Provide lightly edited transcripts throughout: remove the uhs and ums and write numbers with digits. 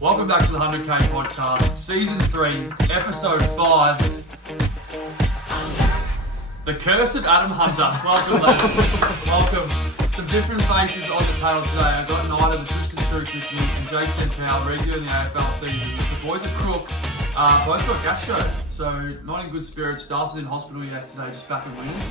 Welcome back to the 100K podcast, season 3, episode 5. The Curse of Adam Hunter. Welcome, lads. Welcome. Some different faces on the panel today. I've got Knight of the Twisted Truth with me and Jags and AFL, redoing the AFL season. The boys are crook. Both got gastro, so not in good spirits. Darc was in hospital yesterday, just back in wings.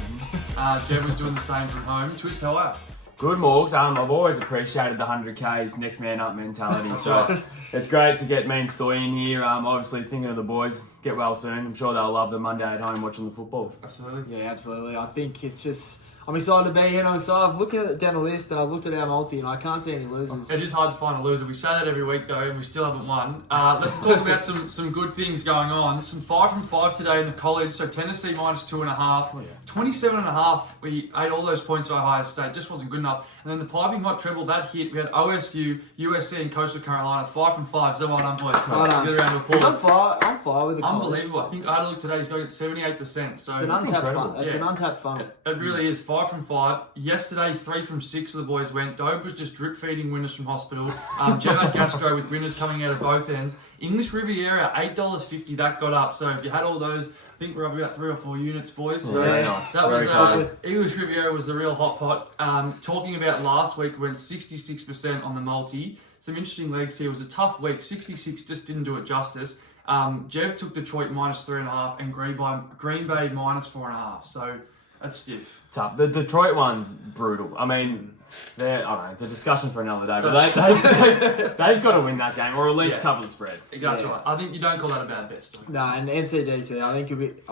Jev was doing the same from home. Twist, how are you? Good, Morgs. I've always appreciated the 100K's next man up mentality. So it's great to get me and Stoy in here. Obviously thinking of the boys. Get well soon. I'm sure they'll love the Monday at home watching the football. Absolutely. Yeah, absolutely. I think it's just... I'm excited to be here and I'm excited. I've looked down the list and I've looked at our multi and I can't see any losers. It is hard to find a loser. We say that every week though and we still haven't won. Let's talk about some good things going on. Some 5 from 5 today in the college. So Tennessee minus 2.5. Oh, yeah. 27.5. We ate all those points for Ohio State. Just wasn't good enough. And then the piping hot treble, that hit. We had OSU, USC and Coastal Carolina. 5 from 5. So well done, boys. Well done. Get a round of applause. I'm fire with the college. Unbelievable. I think I had a look today. He's going at 78%. So it's an untapped fun. It's an untapped funnel. It really is. 5 from 5. Yesterday, 3 from 6 of the boys went. Dope was just drip feeding winners from hospital. Jev and Gastro with winners coming out of both ends. English Riviera, $8.50, that got up. So if you had all those, I think we're up about 3 or 4 units, boys. So very nice. That was English Riviera was the real hot pot. Talking about last week, we went 66% on the multi. Some interesting legs here. It was a tough week. 66 just didn't do it justice. Jev took Detroit minus 3.5 and Green Bay minus 4.5. So that's stiff. Tough. The Detroit one's brutal. I mean, I don't know, it's a discussion for another day, but they've got to win that game or at least cover the spread. That's right. I think you don't call that a bad bet. No, and MCDC, I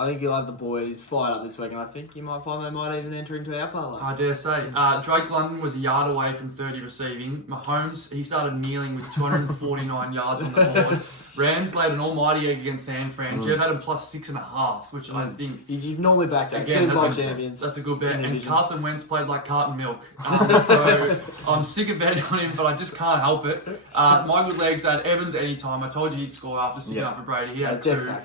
think you'll have the boys fired up this week, and I think you might find they might even enter into our parlay. I dare say. Drake London was a yard away from 30 receiving. Mahomes, he started kneeling with 249 yards on the board. Rams laid an almighty egg against San Fran. Jev had him plus 6.5, which I think... You normally back that. Again, champions. That's a good bet. And Carson Wentz played like carton milk. So I'm sick of betting on him, but I just can't help it. My good legs had Evans anytime. I told you he'd score after sticking up for Brady. He had 2.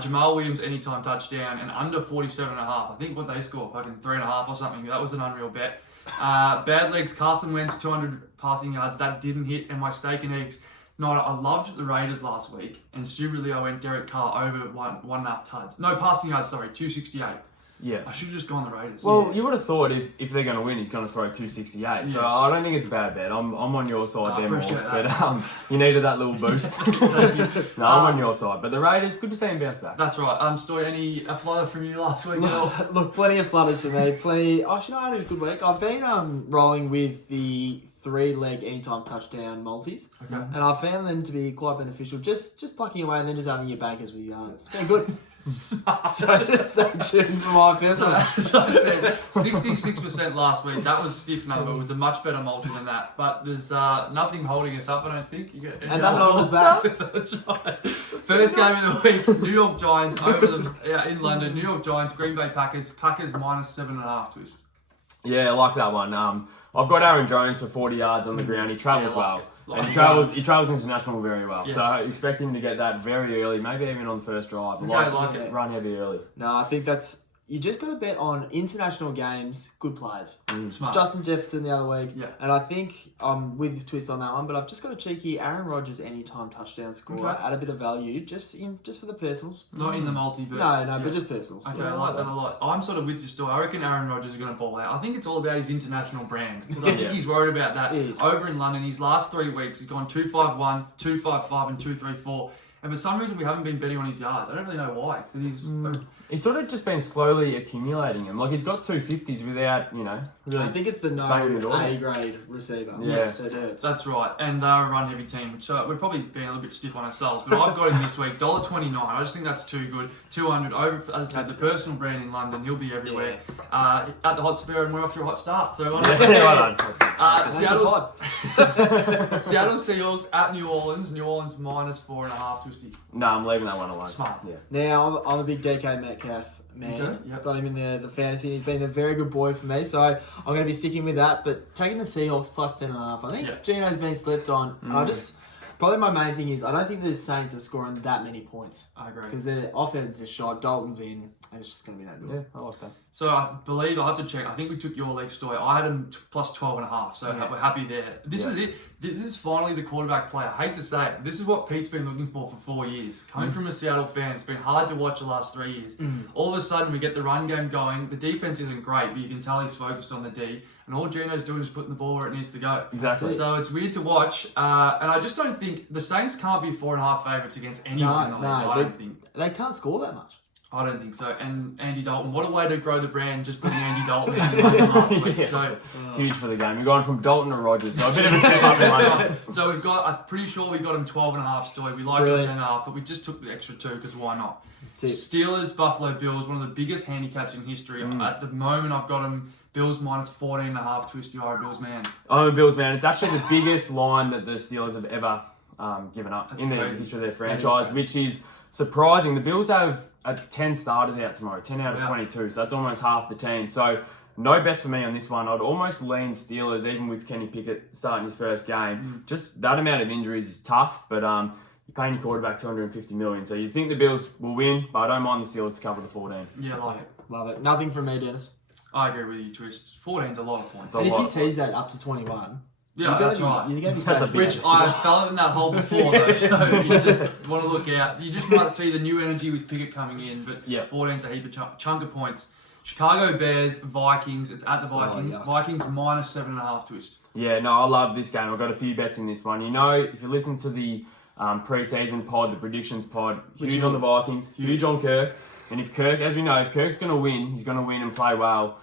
Jamal Williams anytime touchdown and under 47.5. I think what they scored, fucking 3.5 or something. That was an unreal bet. Bad legs, Carson Wentz, 200 passing yards. That didn't hit. And my steak and eggs... No, I loved the Raiders last week, and stupidly I went Derek Carr over 1.5 tuds. No, passing yards, sorry, 268. Yeah. I should have just gone the Raiders. Well, you would have thought if they're going to win, he's going to throw 268. Yes. So I don't think it's a bad bet. I'm on your side there, Morgs. But you needed that little boost. No, I'm on your side. But the Raiders, good to see him bounce back. That's right. Story, any flutter from you last week? Look, plenty of flutters for me. Actually, no, I had a good week. I've been rolling with the 3-leg anytime touchdown multis. Okay. And I found them to be quite beneficial. Just plucking away and then just having your bankers with yards. It's been good. So just stay tuned for my personal. So I said 66% last week. That was a stiff number. It was a much better multi than that. But there's nothing holding us up, I don't think. And nothing holding us back. That's right. First game of the week, New York Giants in London. New York Giants, Green Bay Packers. Packers minus 7.5 twist. Yeah, I like that one. I've got Aaron Jones for 40 yards on the ground. He travels well. And he travels international very well. Yes. So I expect him to get that very early, maybe even on the first drive. Run heavy early. No, I think you just got to bet on international games, good players. Justin Jefferson the other week. Yeah. And I think I'm with the twist on that one, but I've just got a cheeky Aaron Rodgers anytime touchdown score at a bit of value, just for the personals. Not in the multi, but... No, but just personals. Okay, I like that a lot. I'm sort of with you still. I reckon Aaron Rodgers is going to ball out. I think it's all about his international brand, because I think he's worried about that. Over in London, his last 3 weeks, he's gone 251, 255 and 234. And for some reason, we haven't been betting on his yards. I don't really know why. He's sort of just been slowly accumulating them. Like, he's got 250s without, really... I think it's the A-grade receiver. Yes, that's right. And they're a run-heavy team, so we're probably being a little bit stiff on ourselves. But I've got him this week, $1.29. I just think that's too good. 200 over, as I said, the personal brand in London. He'll be everywhere. Yeah. At the Hotspur, and we're off to a hot start. So well done. Seattle Seahawks at New Orleans. New Orleans minus 4.5 twisty. No, I'm leaving that one alone. Smart. Yeah. Now, I'm a big DK Metcalf man. Okay, yep. Got him in the fantasy. He's been a very good boy for me, so I'm going to be sticking with that. But taking the Seahawks plus 10.5, I think Gino's been slept on. And probably my main thing is I don't think the Saints are scoring that many points. I agree. Because their offense is shot, Dalton's in, and it's just going to be that good. Yeah, I like that. So I believe, I'll have to check, I think we took your leg story. I had him plus 12.5, so we're happy there. This is it. This is finally the quarterback play. I hate to say it. This is what Pete's been looking for 4 years. Coming from a Seattle fan, it's been hard to watch the last 3 years. All of a sudden, we get the run game going. The defense isn't great, but you can tell he's focused on the D. And all Gino's doing is putting the ball where it needs to go. Exactly. So it's weird to watch. And I just don't think the Saints can't be 4.5 favourites against anyone in the league. I don't think. They can't score that much. I don't think so. And Andy Dalton, what a way to grow the brand, just putting Andy Dalton in last week. So huge for the game. We're going from Dalton to Rodgers. So a bit of a step up in my So we've got, I'm pretty sure we got him 12.5 story. We like him 10.5, but we just took the extra 2 because why not? Steelers, Buffalo Bills, one of the biggest handicaps in history. At the moment, I've got him Bills minus 14.5. Twist, you are a Bills man. I'm a Bills man. It's actually the biggest line that the Steelers have ever given up in the history of their franchise, which is surprising. The Bills have 10 starters out tomorrow, 10 out of 22, so that's almost half the team. So no bets for me on this one. I'd almost lean Steelers, even with Kenny Pickett starting his first game. Just that amount of injuries is tough, but you're paying your quarterback $250 million, so you think the Bills will win, but I don't mind the Steelers to cover the 14. Yeah, I like it. Love it. Nothing from me, Dennis. I agree with you, Twist. 14's a lot of points. And if you tease that up to 21... Yeah, that's right. You're going to be That's Which I fell in that hole before, though, so you just want to look out. You just might see the new energy with Pickett coming in, but 14's a heap of chunk of points. Chicago Bears, Vikings. It's at the Vikings. Vikings minus 7.5 Twist. Yeah, no, I love this game. I've got a few bets in this one. You know, if you listen to the pre-season pod, the predictions pod, huge on the Vikings, huge on Kirk. And if Kirk, as we know, if Kirk's going to win, he's going to win and play well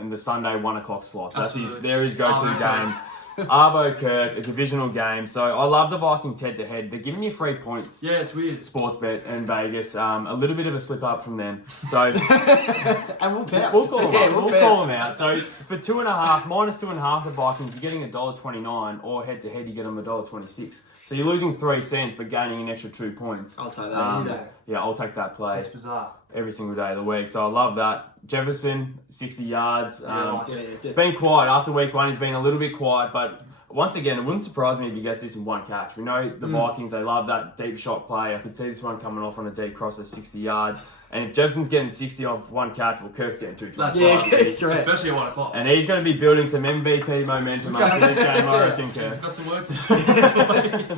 in the Sunday 1 o'clock slot. So they're his go-to games. Arvo Kirk, a divisional game. So I love the Vikings head-to-head. They're giving you 3 points. Yeah, it's weird. Sports bet in Vegas. A little bit of a slip up from them. So and we'll pounce. We'll call them out. We'll call them out. So for 2.5, minus 2.5, the Vikings, you're getting $1.29, or head-to-head, you get them $1.26. So you're losing 3 cents, but gaining an extra 2 points. I'll take that. Yeah, I'll take that play. That's bizarre. Every single day of the week. So I love that. Jefferson, 60 yards. It's been quiet. After week 1, he's been a little bit quiet, but once again, it wouldn't surprise me if he gets this in 1 catch. We know the Vikings, they love that deep shot play. I could see this one coming off on a deep cross at 60 yards. And if Jefferson's getting 60 off 1 catch, well, Kirk's getting 2 touchdowns. Especially at 1 o'clock. And he's going to be building some MVP momentum after this game, I reckon, Kirk. He's got some work to do.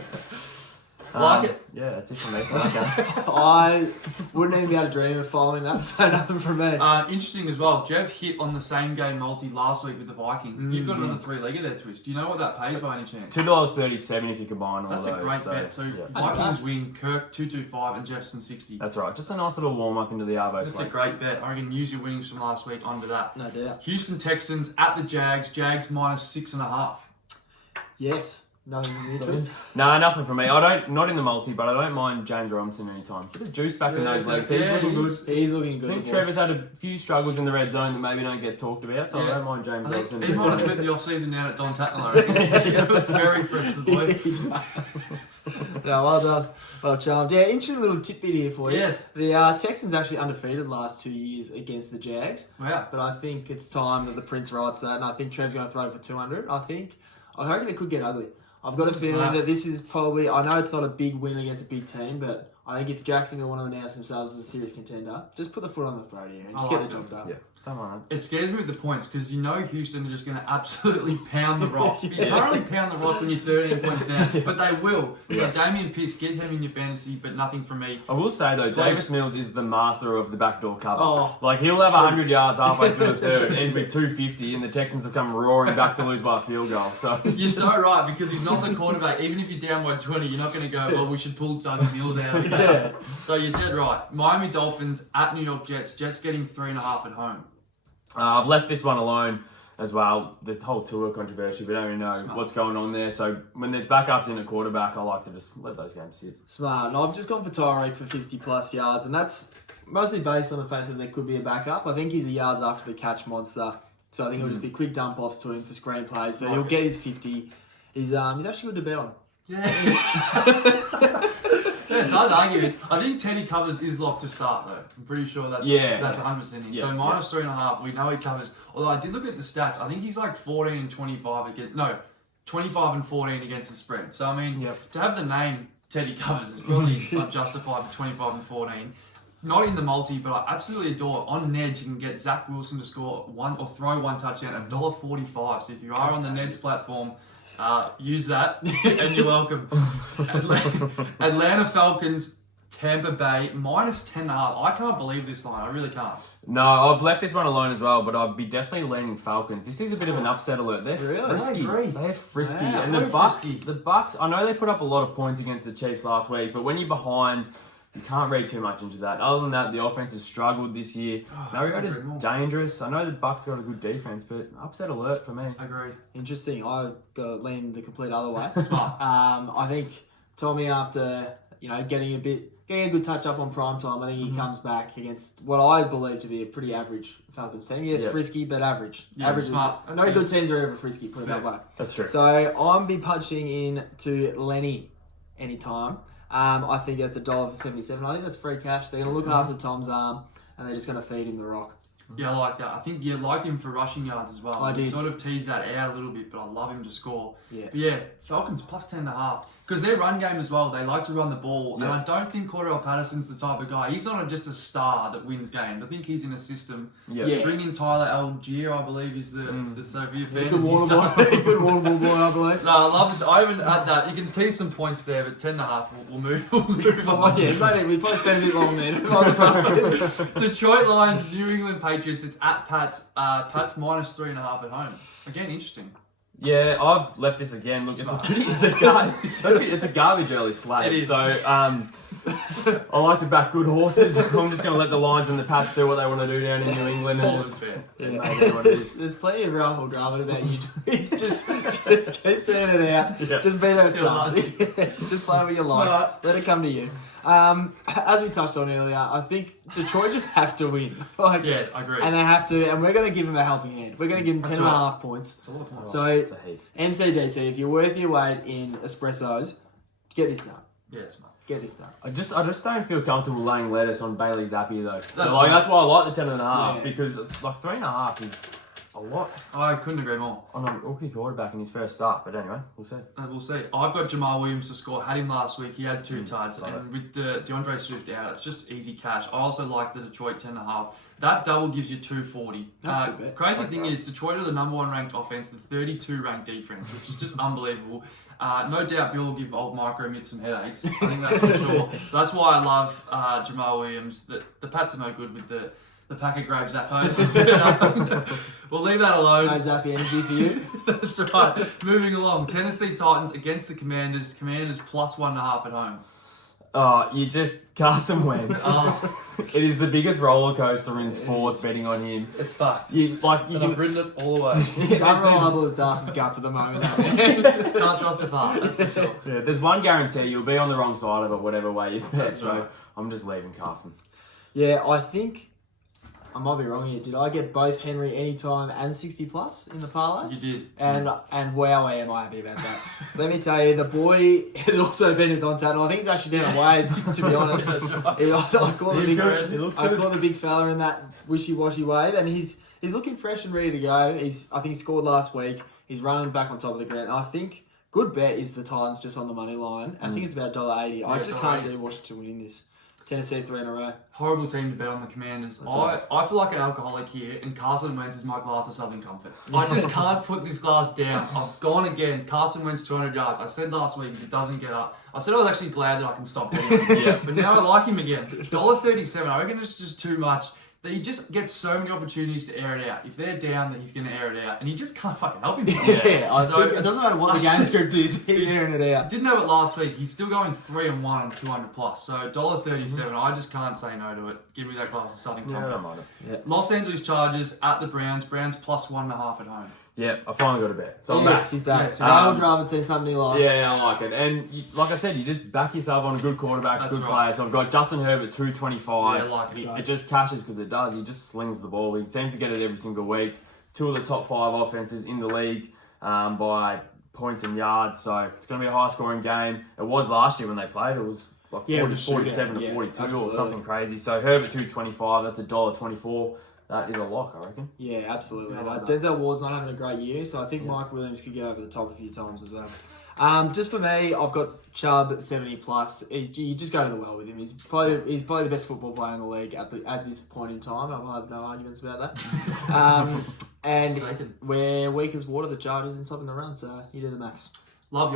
Like it? Yeah, that's it for me. Okay. I wouldn't even be able to dream of following that, so nothing from me. Interesting as well. Jev hit on the same game multi last week with the Vikings. You've got another 3-legger there, Twist. Do you know what that pays by any chance? $2.37 if you combine all those. That's a great bet. So Vikings win, Kirk 225 and Jefferson 60. That's right. Just a nice little warm up into the Arvo slate. That's a great bet. I reckon use your winnings from last week onto that. No doubt. Houston Texans at the Jags. Jags minus 6.5. Yes. Nothing from you, Twist? No, nothing from me. Not in the multi, but I don't mind James Robinson anytime. Bit of juice back in those legs. He's looking good. He's looking good. I think Trevor's had a few struggles in the red zone that maybe don't get talked about, so I don't mind James Robinson. He might have spent the off-season down at Don Tatler, I reckon. It's very fresh, the boy. No, well done. Well charmed. Yeah, interesting little tidbit here for you. Yes. The Texans actually undefeated the last 2 years against the Jags. Wow. But I think it's time that the Prince writes that, and I think Trev's going to throw for 200. I reckon it could get ugly. I've got a feeling that this is probably... I know it's not a big win against a big team, but I think if Jacksonville want to announce themselves as a serious contender, just put the foot on the throat here and just get the job done. Yeah. Come on. It scares me with the points because you know Houston are just going to absolutely pound the rock. You can't really pound the rock when you're 13 points down, but they will. So Damien Pierce, get him in your fantasy, but nothing from me. I will say though, Davis Mills is the master of the backdoor cover. Oh, like he'll have 100 yards halfway through the third, end with 250, and the Texans will come roaring back to lose by a field goal. So you're so right because he's not the quarterback. Even if you're down by 20, you're not going to go, well, we should pull Doug Mills out. So you're dead right. Miami Dolphins at New York Jets. Jets getting 3.5 at home. I've left this one alone as well. The whole Tua controversy, we don't really know what's going on there. So when there's backups in a quarterback, I like to just let those games sit. Smart. And I've just gone for Tyreek for 50 plus yards, and that's mostly based on the fact that there could be a backup. I think he's a yards after the catch monster, so I think it'll just be quick dump offs to him for screenplays. So he'll get his 50. He's actually good to bet on. Yeah. It's hard to argue with. I think Teddy covers is locked to start though. I'm pretty sure that's 100% in. Yeah, so minus 3.5, we know he covers. Although I did look at the stats, I think he's like 14 and 25 against 25 and 14 against the spread. So I mean, to have the name Teddy covers is probably justified for 25 and 14. not in the multi, but I absolutely adore. On Neds, you can get Zach Wilson to score one or throw one touchdown at $1.45. So if you are on the Neds platform, use that and you're welcome. Atlanta Falcons, Tampa Bay, minus 10.5. I can't believe this line. I really can't. No, I've left this one alone as well, but I'd be definitely leaning Falcons. This is a bit of an upset alert. They're frisky. They're frisky. Wow. And the Bucks, I know they put up a lot of points against the Chiefs last week, but when you're behind, you can't read too much into that. Other than that, the offense has struggled this year. Mariota's dangerous. I know the Bucks got a good defense, but upset alert for me. Agreed. Interesting. I've got to lean the complete other way. I think Tommy, after getting a good touch up on prime time, I think he comes back against what I believe to be a pretty average Falcons team. Yes, frisky, but average. Yeah, average. Smart. No good teams are ever frisky, put it that way. That's true. So I'm be punching in to Lenny anytime. I think it's $1.77. I think that's free cash. They're going to look after Tom's arm, and they're just going to feed him the rock. Yeah, I like that. I think you liked him for rushing yards as well. I did. Sort of teased that out a little bit, but I love him to score. Yeah. But yeah, Falcons plus 10.5. Because their run game as well, they like to run the ball. Yeah. And I don't think Cordell Patterson's the type of guy. He's not just a star that wins games. I think he's in a system. Yeah. Bring in Tyler Algier, I believe, is the Sophia fantasy star. Good water boy, I believe. No, I love it. I haven't had that. You can tease some points there, but 10.5, we'll move on. Yeah, we probably spend a bit long then. Detroit Lions, New England Patriots. It's at Pats. Pats minus 3.5 at home. Again, interesting. Yeah, I've left this again. Look, it's a garbage early slate. It is. So I like to back good horses. I'm just going to let the Lions and the Pats do what they want to do down in New England. There's plenty of raffle drama about you. Just keep saying it out. Yeah. Just be those stars. Just play with your life. Let it come to you. As we touched on earlier, I think Detroit just have to win. Yeah, I agree. And they have to, and we're going to give them a helping hand. We're going to give them 10.5 points. It's a lot of points. So, MCDC, if you're worth your weight in espressos, get this done. Yeah, it's smart. Get this done. I just don't feel comfortable laying lettuce on Bailey Zappi though. That's why I like the 10.5 because 3.5 is a lot. I couldn't agree more. On a rookie quarterback in his first start, but anyway, we'll see. We'll see. I've got Jamal Williams to score. Had him last week. He had 2 tuds, and with DeAndre Swift out, it's just easy cash. I also like the Detroit 10.5. That double gives you 240. That's a good bet. Crazy thing is, Detroit are the number 1 ranked offense, the 32 ranked defense, which is just unbelievable. No doubt Bill will give old Micro Mitt some headaches. I think that's for sure. That's why I love Jamal Williams. The Pats are no good with the packet grab Zappos. We'll leave that alone. No Zappy energy for you. That's right. Moving along. Tennessee Titans against the Commanders. Commanders plus 1.5 at home. Carson Wentz. It is the biggest roller coaster in sports betting on him. It's fucked. I've ridden it all the way. He's unreliable as Darcy's guts at the moment. Can't trust a fart, that's for sure. Yeah, there's one guarantee, you'll be on the wrong side of it, whatever way you bet. So I'm just leaving Carson. Yeah, I think I might be wrong here. Did I get both Henry anytime and 60 plus in the parlay? You did. And wow, am I happy about that. Let me tell you, the boy has also been with Untitled. I think he's actually down at waves, to be honest. That's right. I call He the big fella in that wishy-washy wave, and he's looking fresh and ready to go. I think he scored last week. He's running back on top of the ground. And I think good bet is the Titans just on the money line. I think it's about $1.80. I just can't see Washington winning this. Tennessee 3 in a row. Horrible team to bet on the Commanders. I feel like an alcoholic here, and Carson Wentz is my glass of Southern Comfort. I just can't put this glass down. I've gone again. Carson Wentz 200 yards. I said last week if it doesn't get up. I said I was actually glad that I can stop betting him. But now I like him again. $1.37. I reckon it's just too much. He just gets so many opportunities to air it out. If they're down, then he's going to air it out. And he just can't fucking help himself. I think it doesn't matter what the game script is, he's airing it out. Didn't know it last week. He's still going 3-1 on 200 plus. So $1.37. I just can't say no to it. Give me that glass of Southern Comfort. Los Angeles Chargers at the Browns. Browns plus 1.5 at home. Yeah, I finally got a bet. So I'm back. He's back. I would rather say something he likes. Yeah, I like it. And like I said, you just back yourself on a good quarterback, good player. So I've got Justin Herbert 225. Yeah, I like it. It just cashes because it does. He just slings the ball. He seems to get it every single week. 2 of the top 5 offenses in the league by points and yards. So it's going to be a high scoring game. It was last year when they played. It was like 47 to 42 or something crazy. So Herbert 225. That's $1.24. That is a lock, I reckon. Yeah, absolutely. Denzel Ward's not having a great year, so I think Mike Williams could get over the top a few times as well. Just for me, I've got Chubb 70 plus. You just go to the well with him. He's probably the best football player in the league at this point in time. I have no arguments about that. And we're weak as water. The Chargers and stopping the run. So you do the maths. Love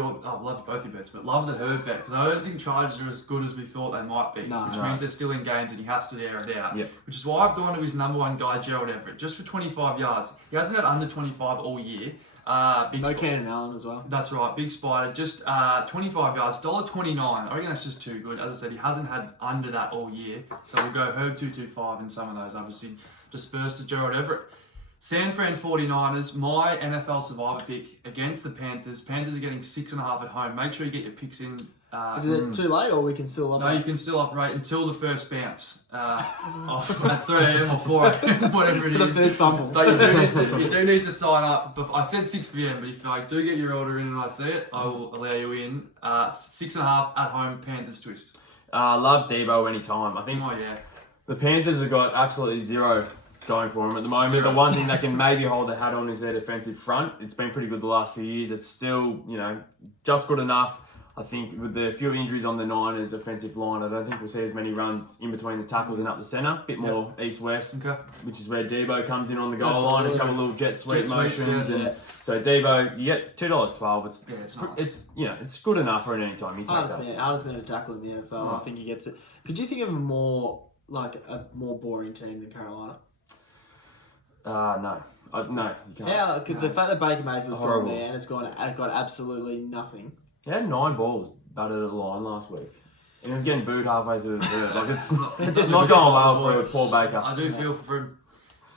both your bets, but love the Herb bet because I don't think Chargers are as good as we thought they might be, which means they're still in games and he has to air it out. Yep. Which is why I've gone to his number one guy, Gerald Everett, just for 25 yards. He hasn't had under 25 all year. Keenan Allen as well. That's right, big spider. Just 25 yards, $1.29. I reckon that's just too good. As I said, he hasn't had under that all year, so we'll go Herb 225 in some of those. Obviously, dispersed to Gerald Everett. San Fran 49ers, my NFL Survivor pick against the Panthers. Panthers are getting 6.5 at home. Make sure you get your picks in. Is it too late or we can still operate? No, you can still operate until the first bounce. At 3 a.m. or 4 a.m, whatever it is. The first fumble. But you do need to sign up. I said 6 p.m, but if I do get your order in and I see it, I will allow you in. 6.5 at home, Panthers twist. Love Debo anytime. I think the Panthers have got absolutely zero going for them at the moment. The one thing they can maybe hold their hat on is their defensive front. It's been pretty good the last few years. It's still, just good enough. I think with the few injuries on the Niners' offensive line, I don't think we'll see as many runs in between the tackles and up the centre. A bit more east-west, which is where Debo comes in on the goal line and a couple of little jet sweep motions. So Debo, you get $2.12. It's good enough for any time. Hardest man to tackle in the NFL. I think he gets it. Could you think of a more boring team than Carolina? No. No, you can't. Yeah, the fact that Baker Mayfield's gone there and it's got absolutely nothing. He had 9 balls batted at the line last week. And he was getting booed halfway through the third. It's not going well for Paul Baker. I do feel for him.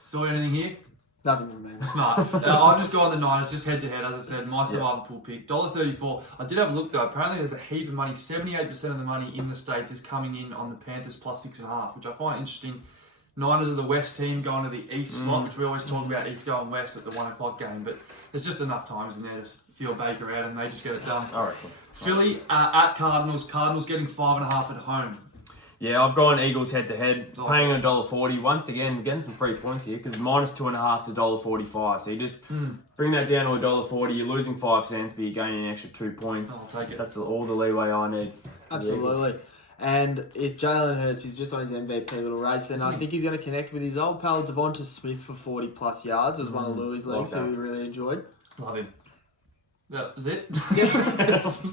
Saw anything here? Nothing from me. Smart. I've just gone the Niners, just head to head, as I said. My survival pool pick, $1.34. I did have a look though. Apparently there's a heap of money. 78% of the money in the States is coming in on the Panthers plus 6.5, which I find interesting. Niners are the West team going to the East slot, which we always talk about East going West at the 1 o'clock game, but there's just enough times in there to feel Baker out and they just get it done. All right. Philly at Cardinals. Cardinals getting 5.5 at home. Yeah, I've gone Eagles head to head, paying $1.40. Once again, we're getting some free points here because minus 2.5 is $1.45. So you just bring that down to $1.40. You're losing 5 cents, but you're gaining an extra 2 points. I'll take it. That's all the leeway I need. Absolutely. And if Jalen Hurts, he's just on his MVP little race, and I think he's going to connect with his old pal Devonta Smith for 40 plus yards. It was one of Louis' leagues who we really enjoyed. Love him. That was it?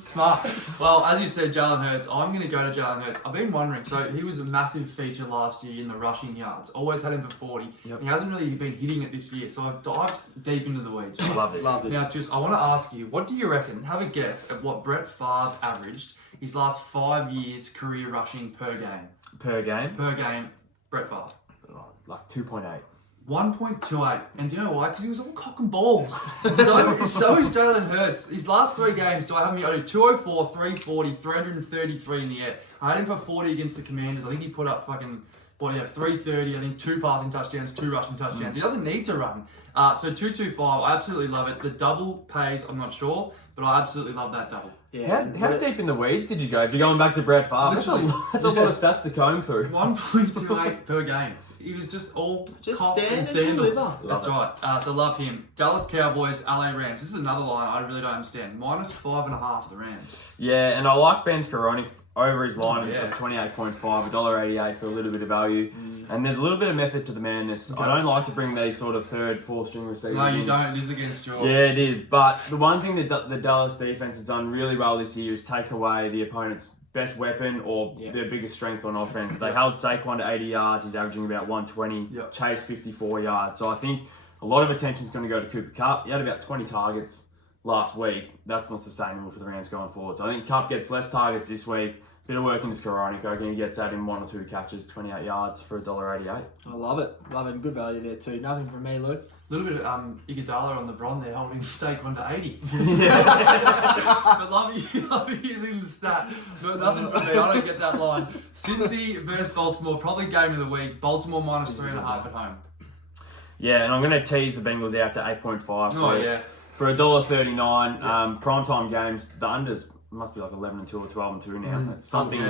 Smart. Well, as you said, Jalen Hurts, I'm going to go to Jalen Hurts. I've been wondering, so he was a massive feature last year in the rushing yards. Always had him for 40. Yep. He hasn't really been hitting it this year, so I've dived deep into the weeds. I love this. Now, I want to ask you, what do you reckon? Have a guess at what Brett Favre averaged his last 5 years career rushing per game. Per game? Per game, Brett Favre. Like 2.8. 1.28. And do you know why? Because he was all cock and balls. so is Jalen Hurts. His last 3 games, do I have him go 204, 340, 333 in the air. I had him for 40 against the Commanders. I think he put up 330, I think 2 passing touchdowns, 2 rushing touchdowns. He doesn't need to run. So 225, I absolutely love it. The double pays, I'm not sure, but I absolutely love that double. Yeah. How deep in the weeds did you go? If you're going back to Brett Favre, that's a lot of stats to comb through. 1.28 per game. He was just stand and deliver. That's right. So love him. Dallas Cowboys, LA Rams. This is another line I really don't understand. Minus 5.5 the Rams. Yeah, and I like Ben Skowronek over his line of 28.5, $1.88 for a little bit of value. And there's a little bit of method to the madness. Okay. I don't like to bring these sort of 3rd, 4th string receivers No, you in. don't. It is against your... Yeah, it is. But the one thing that the Dallas defense has done really well this year is take away the opponent's best weapon or their biggest strength on offense. They held Saquon to 80 yards. He's averaging about 120. Chase 54 yards. So I think a lot of attention's going to go to Cooper Kupp. He had about 20 targets last week. That's not sustainable for the Rams going forward. So I think Kupp gets less targets this week. Bit of work into Skowronek. I reckon he gets that in 1 or 2 catches, 28 yards for $1.88. I love it. Love it. Good value there too. Nothing from me, Luke. A little bit of Iguodala on the Bron there, holding Saquon to 80. But love using the stat. But nothing from me. I don't get that line. Cincy versus Baltimore, probably game of the week. Baltimore minus 3.5 at home. Yeah, and I'm going to tease the Bengals out to 8.5 for $1.39. Primetime games, the unders must be like 11-2 or 12-2 now. It's something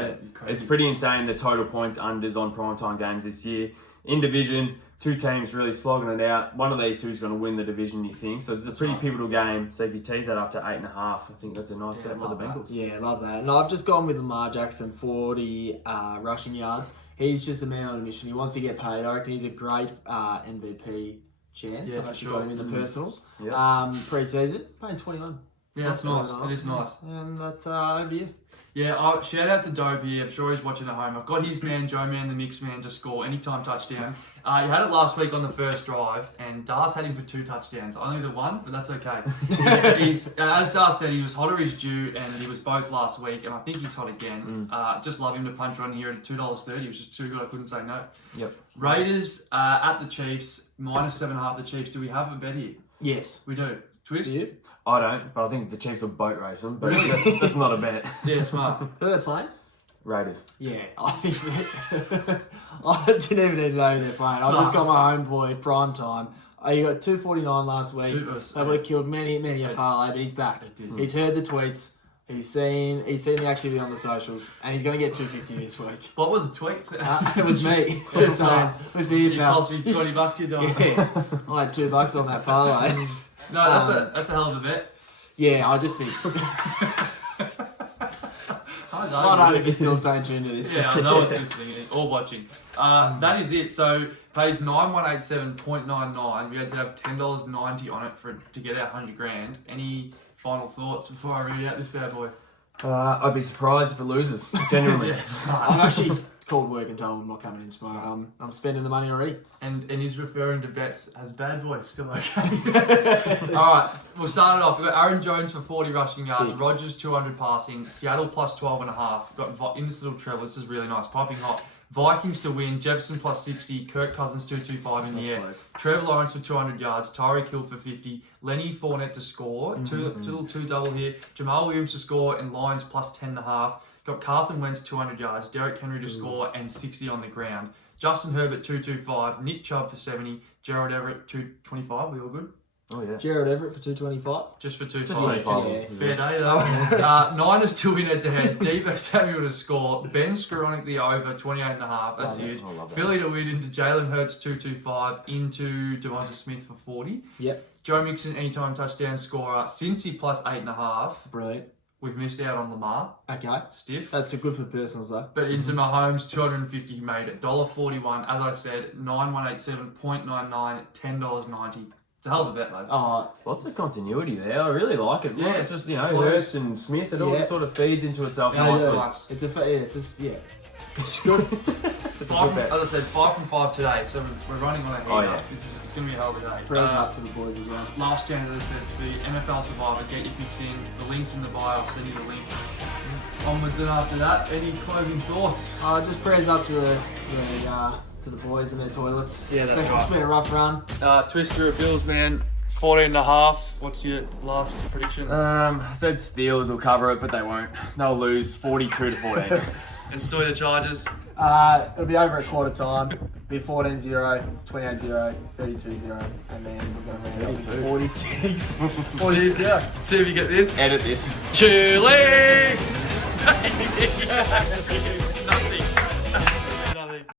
it's pretty insane. The total points unders on primetime games this year. In division, Two teams really slogging it out. One of these two is going to win the division, you think. So it's a pretty pivotal game. So if you tease that up to 8.5, I think that's a nice bet for the Bengals. Yeah, I love that. And I've just gone with Lamar Jackson, 40 rushing yards. He's just a man on a mission. He wants to get paid. I reckon he's a great MVP chance. I've actually got him in the personals. Pre-season, paying 21. Yeah, that's nice. It is nice. And that's over to you. Yeah, shout out to Dopey. I'm sure he's watching at home. I've got his man, Joe Man, the mix man, to score anytime touchdown. He had it last week on the first drive, and Darc had him for 2 touchdowns. Only the one, but that's okay. As Darc said, he was hotter as dew, and he was both last week, and I think he's hot again. Just love him to punch on here at $2.30, which is too good. I couldn't say no. Yep. Raiders at the Chiefs, -7.5 the Chiefs. Do we have a bet here? Yes. We do. Twist? Do you? I don't, but I think the Chiefs will boat race them. But that's not a bet. Yeah, smart. Who are they playing? Raiders. Yeah, I think I didn't even know who they're playing. I've just got my own boy, prime time. He got 249 last week. They would have killed many a parlay, but he's back. He's heard the tweets. He's seen the activity on the socials, and he's going to get 250 this week. What were the tweets? It was me. It was saying, you cost me $20, you're done. Yeah, I had $2 on that parlay. No, that's a hell of a bet. Yeah, I just think. I don't know if you're still staying tuned to this. Yeah, I know it's listening or watching. That is it. So pays 9187.99. We had to have $10.90 on it to get our 100 grand. Any final thoughts before I read out this bad boy? I'd be surprised if it loses. Genuinely. I've actually called work and told him I'm not coming in tomorrow. I'm spending the money already. And he's referring to bets as bad boys. Still okay. All right, we'll start it off. We've got Aaron Jones for 40 rushing yards. Rodgers 200 passing. Seattle plus 12.5. Got in this little treble. This is really nice. Piping hot. Vikings to win. Jefferson plus 60. Kirk Cousins 225 in the air. Trevor Lawrence for 200 yards. Tyreek Hill for 50. Lenny Fournette to score. Two double here. Jamal Williams to score. And Lions plus 10.5. Got Carson Wentz 200 yards. Derrick Henry to score and 60 on the ground. Justin Herbert 225. Nick Chubb for 70. Gerald Everett 225. We all good? Oh yeah. Jared Everett for 225. Just for 225. Fair day though. Niners to win head-to-head. Debo Samuel to score. Ben Skoranek the over 28.5. That's huge. Philly to win into Jalen Hurts 225. Into Devonta Smith for 40. Yep. Joe Mixon anytime touchdown scorer. Cincy plus 8.5. Brilliant. We've missed out on Lamar. Okay. Stiff. That's good for the personals though. But into Mahomes 250 he made it. $1.41. As I said, 9187.99. $10.90. It's a hell of a bet, lads. Lots of continuity there. I really like it. Yeah, just Hurts and Smith. It all just sort of feeds into itself nicely. It's good. As I said, 5 from 5 today, so we're running on a heater. Oh, yeah. It's going to be a hell of a day. Prayers up to the boys as well. Last chance, as I said, to be NFL Survivor. Get your picks in. The link's in the bio. I'll send you the link. Onwards and after that, any closing thoughts? Just prayers up to the boys and their toilets. Yeah, that's right. It's been a rough run. Twister of Bills, man. 14.5. What's your last prediction? I said Steelers will cover it, but they won't. They'll lose 42-14. And Stoy the Chargers. It'll be over at quarter time. It'll be 14-0, 28-0, 32-0, and then we're going to round up to 46. 46-0. See if you get this. Edit this. Chile! Nothing.